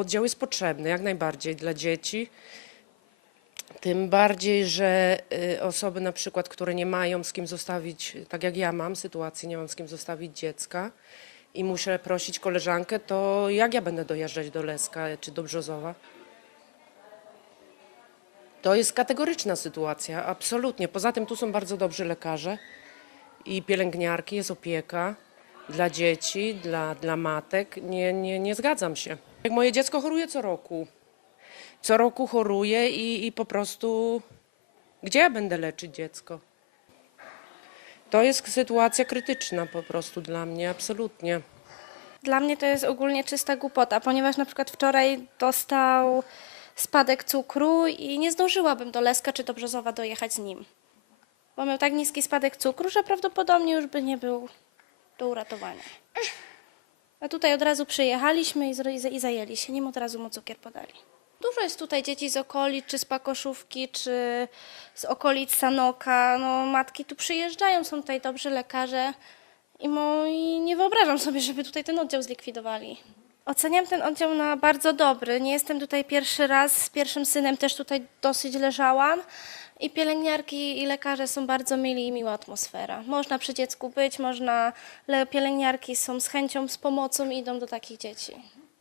oddział jest potrzebny jak najbardziej dla dzieci. Tym bardziej, że y, osoby na przykład, które nie mają z kim zostawić, tak jak ja mam sytuację, nie mam z kim zostawić dziecka i muszę prosić koleżankę, to jak ja będę dojeżdżać do Leska czy do Brzozowa? To jest kategoryczna sytuacja, absolutnie. Poza tym tu są bardzo dobrzy lekarze i pielęgniarki, jest opieka dla dzieci, dla, dla matek. Nie, nie, nie zgadzam się. Jak moje dziecko choruje co roku. Co roku choruje i, i po prostu gdzie ja będę leczyć dziecko? To jest sytuacja krytyczna po prostu dla mnie, absolutnie. Dla mnie to jest ogólnie czysta głupota, ponieważ na przykład wczoraj dostał spadek cukru i nie zdążyłabym do Leska czy do Brzozowa dojechać z nim. Bo miał tak niski spadek cukru, że prawdopodobnie już by nie był do uratowania. A tutaj od razu przyjechaliśmy i, i zajęli się nim, od razu mu cukier podali. Dużo jest tutaj dzieci z okolic, czy z Pakoszówki, czy z okolic Sanoka. No, matki tu przyjeżdżają, są tutaj dobrzy lekarze. I, mo, I nie wyobrażam sobie, żeby tutaj ten oddział zlikwidowali. Oceniam ten oddział na bardzo dobry. Nie jestem tutaj pierwszy raz. Z pierwszym synem też tutaj dosyć leżałam. I pielęgniarki i lekarze są bardzo mili i miła atmosfera. Można przy dziecku być, można. Le, pielęgniarki są z chęcią, z pomocą i idą do takich dzieci.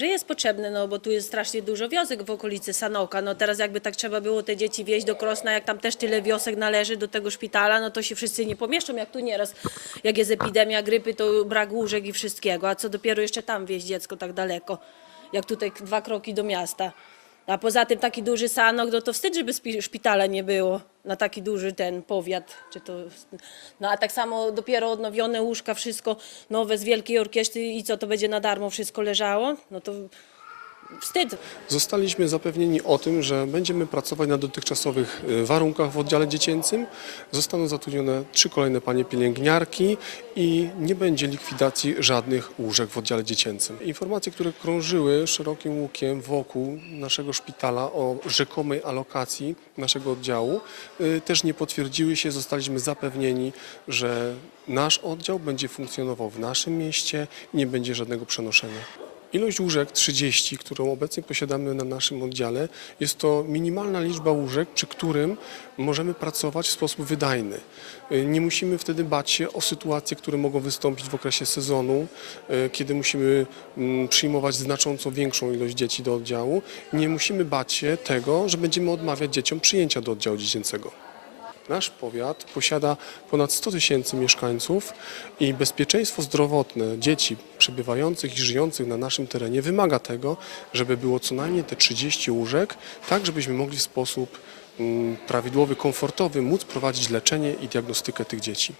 Że jest potrzebny, no bo tu jest strasznie dużo wiosek w okolicy Sanoka. No teraz jakby tak trzeba było te dzieci wieźć do Krosna, jak tam też tyle wiosek należy do tego szpitala, no to się wszyscy nie pomieszczą, jak tu nieraz, jak jest epidemia grypy, to brak łóżek i wszystkiego, a co dopiero jeszcze tam wieźć dziecko tak daleko, jak tutaj dwa kroki do miasta. A poza tym taki duży Sanok, no to wstyd, żeby szpitala nie było na taki duży ten powiat. Czy to, no a tak samo dopiero odnowione łóżka, wszystko nowe z wielkiej orkiestry i co, to będzie na darmo wszystko leżało? No to wstyd. Zostaliśmy zapewnieni o tym, że będziemy pracować na dotychczasowych y, warunkach w oddziale dziecięcym. Zostaną zatrudnione trzy kolejne panie pielęgniarki i nie będzie likwidacji żadnych łóżek w oddziale dziecięcym. Informacje, które krążyły szerokim łukiem wokół naszego szpitala o rzekomej alokacji naszego oddziału y, też nie potwierdziły się. Zostaliśmy zapewnieni, że nasz oddział będzie funkcjonował w naszym mieście nie będzie żadnego przenoszenia. Ilość łóżek 30, którą obecnie posiadamy na naszym oddziale, jest to minimalna liczba łóżek, przy którym możemy pracować w sposób wydajny. Nie musimy wtedy bać się o sytuacje, które mogą wystąpić w okresie sezonu, y, kiedy musimy mm, przyjmować znacząco większą ilość dzieci do oddziału. Nie musimy bać się tego, że będziemy odmawiać dzieciom przyjęcia do oddziału dziecięcego. Nasz powiat posiada ponad 100 tysięcy mieszkańców i bezpieczeństwo zdrowotne dzieci przebywających i żyjących na naszym terenie wymaga tego, żeby było co najmniej te 30 łóżek, tak żebyśmy mogli w sposób mm, prawidłowy, komfortowy móc prowadzić leczenie i diagnostykę tych dzieci.